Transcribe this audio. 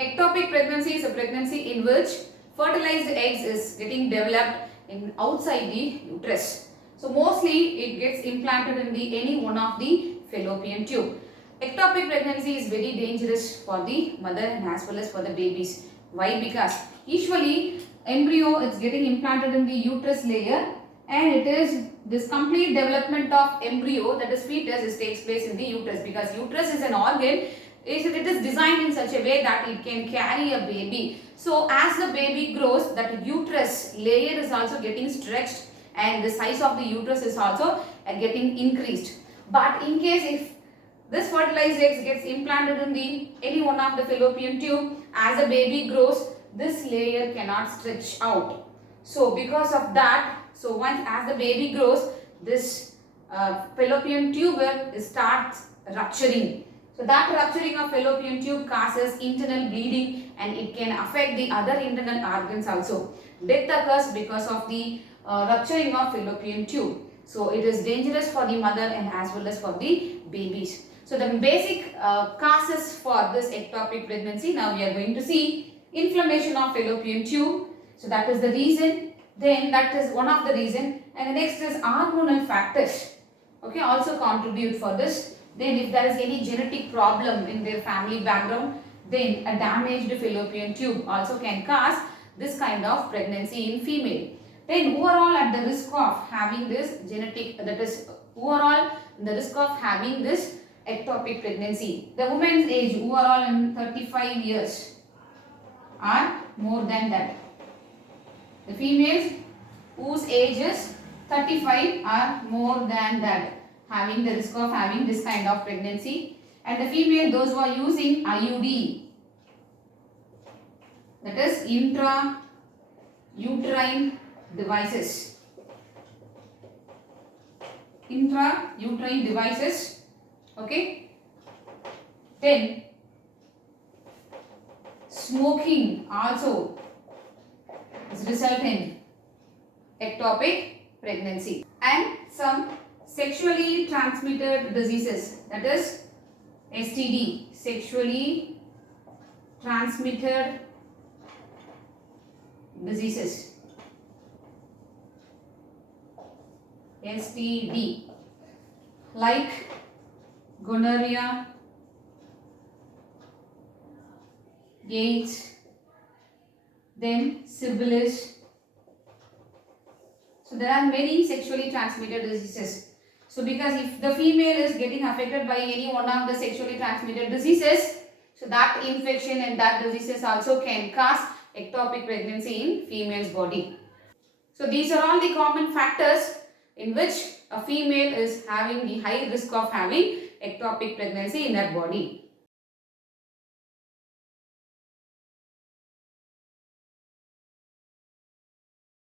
Ectopic pregnancy is a pregnancy in which fertilized eggs is getting developed in outside the uterus. So mostly it gets implanted in the any one of the fallopian tube. Ectopic pregnancy is very dangerous for the mother and as well as for the babies. Why? Because usually embryo is getting implanted in the uterus layer, and it is this complete development of embryo, that is fetus, takes place in the uterus, because uterus is an organ. It is designed in such a way that it can carry a baby. So as the baby grows, that uterus layer is also getting stretched and the size of the uterus is also getting increased. But in case if this fertilized eggs gets implanted in the any one of the fallopian tube, as the baby grows, this layer cannot stretch out. So because of that, so once as the baby grows, this fallopian tube starts rupturing. So that rupturing of fallopian tube causes internal bleeding, and it can affect the other internal organs also. Death occurs because of the rupturing of fallopian tube. So it is dangerous for the mother and as well as for the babies. So the basic causes for this ectopic pregnancy, now we are going to see inflammation of fallopian tube. So that is the reason. Then that is one of the reason, and the next is hormonal factors. Okay, also contribute for this. Then if there is any genetic problem in their family background, then a damaged fallopian tube also can cause this kind of pregnancy in female. Then overall at the risk of having this genetic, that is overall the risk of having this ectopic pregnancy. The woman's age overall in 35 years or more than that. The females whose age is 35 or more than that, having the risk of having this kind of pregnancy. And the female, those who are using IUD, that is intrauterine devices. Intrauterine devices. Okay. Then smoking also is result in ectopic pregnancy. And some sexually transmitted diseases, that is STD, sexually transmitted diseases, STD, like gonorrhea, AIDS, then syphilis. So there are many sexually transmitted diseases. So because if the female is getting affected by any one of the sexually transmitted diseases, so that infection and that diseases also can cause ectopic pregnancy in female's body. So these are all the common factors in which a female is having the high risk of having ectopic pregnancy in her body.